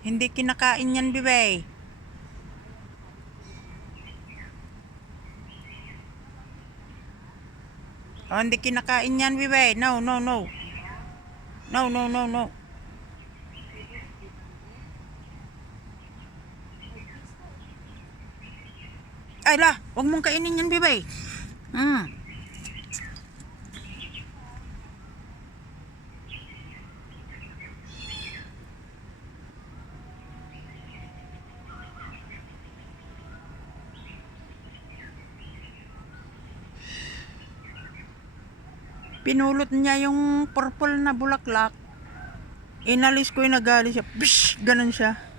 Hindi kinakain yan, bebe. Oh, hindi kinakain yan, bebe. No, no, no. No, no, no, no. Ay la, huwag mong kainin yan, bebe. Pinulot niya yung purple na bulaklak. Inalis ko yung nagalis siya. Bish! Ganun siya.